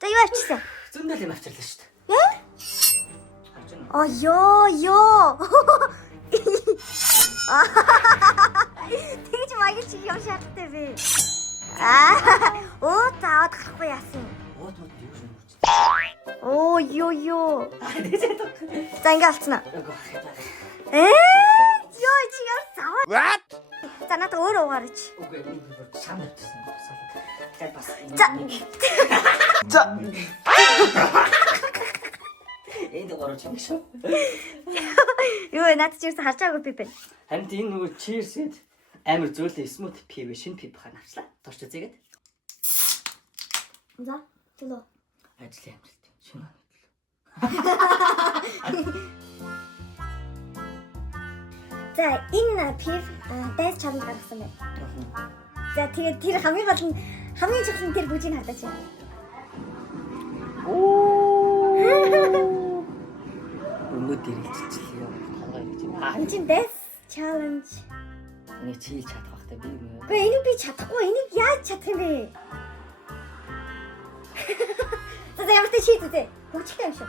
За юу авчихсан? Зөндөл юм авчирлаа шүү дээ. Ёо. Тэгж маяг чи юм шаардтай бэ. Оо таад гарахгүй яасан. Ууд мод юу шин үрч. Оо ёо. За ингээ алцна. Ёо чи яар цаа. What? За надад өөрөө угаарч. Үгүй энэ бүр шам тавьчихсан басаа. Тэгээд бас. За. Энд орж юм шүү. Юу надад ч юусэн харж байгаагүй би байна. Харин энэ нөгөө cheers-д амар зөөлөн смут пив шинэ пив хаа авчлаа. Турч үзээгээд. За төлөө. Ажлын амжилт. Шинэ. За энэ пив дайс чамд гаргасан байна. За тэгээд тэр хамгийн гол нь хамгийн чухал нь тэр бүжийг хадаач. Өнгөд дэрэлчихлээ. Хангай гэж юм. Энэ чинь dance challenge. Энийг чи хийж чадах бахтай би юм. Гэхдээ энийг би чадахгүй. Энийг яаж чадах юм бэ? За ямар ч шийд үзье. Хөгжихтэй юм шүү.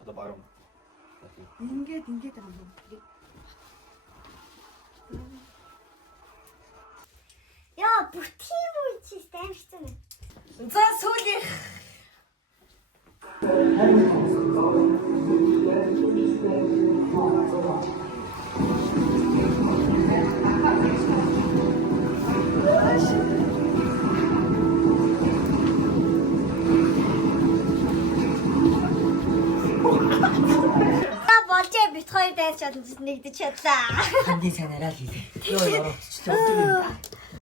Одоо баруун. Ингээд юм. Яа, бүтэн үе чи стамжсан. За сүүлийнх. Болжээ бит хоёр дайс чадсан нэгдэж чадлаа. Хамгийн сайн арай л хийлээ. Ёо орооч ч өдөр юм да.